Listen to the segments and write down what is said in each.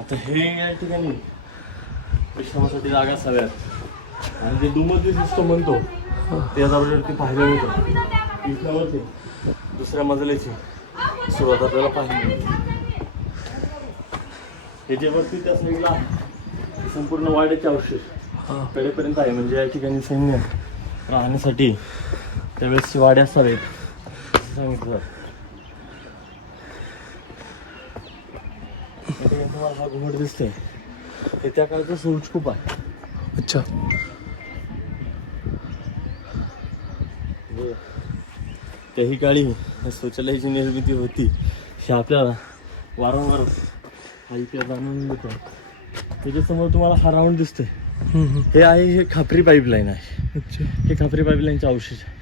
आता हे या ठिकाणी विश्रामासाठी जागा असाव्यात. आणि जे दुमत विशिष्ट म्हणतो ते आता आपल्याला पाहायला मिळतं. इथल्यावरती दुसऱ्या मजल्याची सुरुवात आपल्याला पाहायला मिळते. हे जे वरती त्या साईडला संपूर्ण वाड्याचे अवशेष कडेपर्यंत आहे. म्हणजे या ठिकाणी सैन्य राहण्यासाठी त्यावेळेसची वाडे असावेत असं सांगितलं जातं. या ठिकाणी तुम्हाला हा घुमट दिसतोय हे त्या काळचं सूचकूप आहे. अच्छा त्याही काळी शौचालयाची निर्मिती होती. हे आपल्याला वारंवार ऐकल्या जाणून येतं त्याच्यासमोर तुम्हाला हा राऊंड दिसतोय. हे आहे हे खापरी पाईपलाईन आहे. अच्छा. हे खापरी पाईपलाईनचे अवशेष आहे.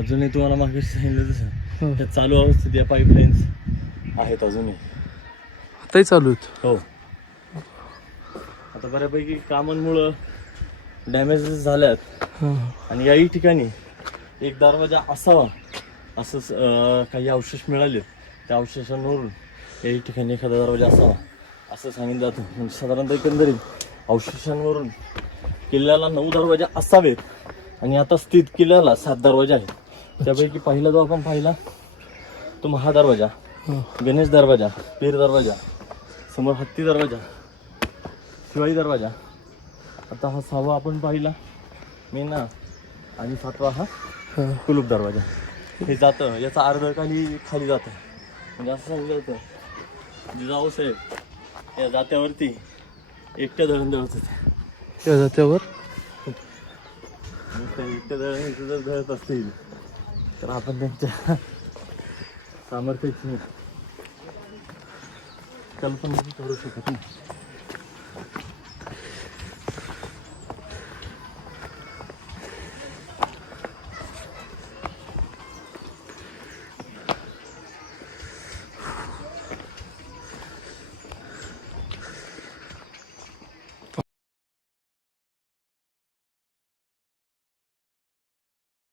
अजूनही तुम्हाला मागे सांगितलं तसं. त्या चालू अवस्थेत या पाईपलाईन्स आहेत अजूनही. आताही चालू आहेत. हो. आता बऱ्यापैकी कामांमुळं डॅमेज झाल्यात. हां. आणि याही ठिकाणी एक दरवाजा असावा असं अं, काही अवशेष मिळाले त्या अवशेषांवरून याही ठिकाणी एखादा दरवाजा असावा असं सांगितलं जातं. म्हणजे साधारणतः एकंदरीत अवशेषांवरून किल्ल्याला नऊ दरवाजे असावेत आणि आता स्थित किल्ल्याला सात दरवाजे आहेत. त्यापैकी पहिला जो आपण पाहिला तो महादरवाजा. गणेश दरवाजा पीर दरवाजा समोर हत्ती दरवाजा शिवाई दरवाजा. आता हा सहावा आपण पाहिला मेना आणि सातवा हा कुलूप दरवाजा. हे जातं याचा अर्ध खाली खाली जातं. म्हणजे असं सांगितलं होतं जिजाऊ साहेब या जात्यावरती एकट्या दळण दळत होते. या जात्यावर? त्या एकट्या दळण जर दळत असतील तर आपण त्यांच्या सामर्थ्याची कल्पना करू शकत नाही.